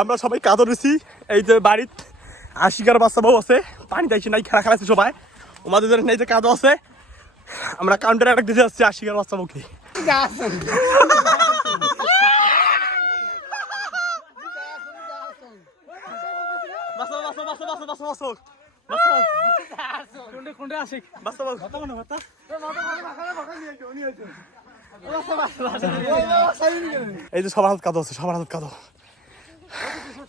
আমরা সবাই কাদো রয়েছি এই যে বাড়িত আশিকার বাচ্চা বউ আছে পানি দেখছি নাই খেলা খেলাচ্ছে সবাই। ওমাদের জন্য এই যে কাদো আছে। আমরা কাউন্টারে একটা দিতে যাচ্ছি আশিকার বাচ্চা বউকে। এই যে সবার হাত কাদো আছে সবার হাত কাদো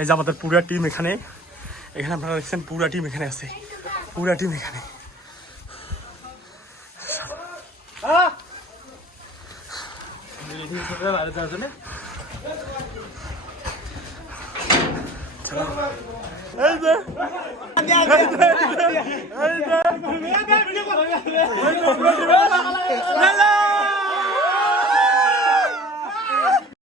এই যে আমাদের পুরা টিম এখানে। এখানে আপনারা দেখছেন পুরা টিম এখানে আছে। পুরা টিম এখানে।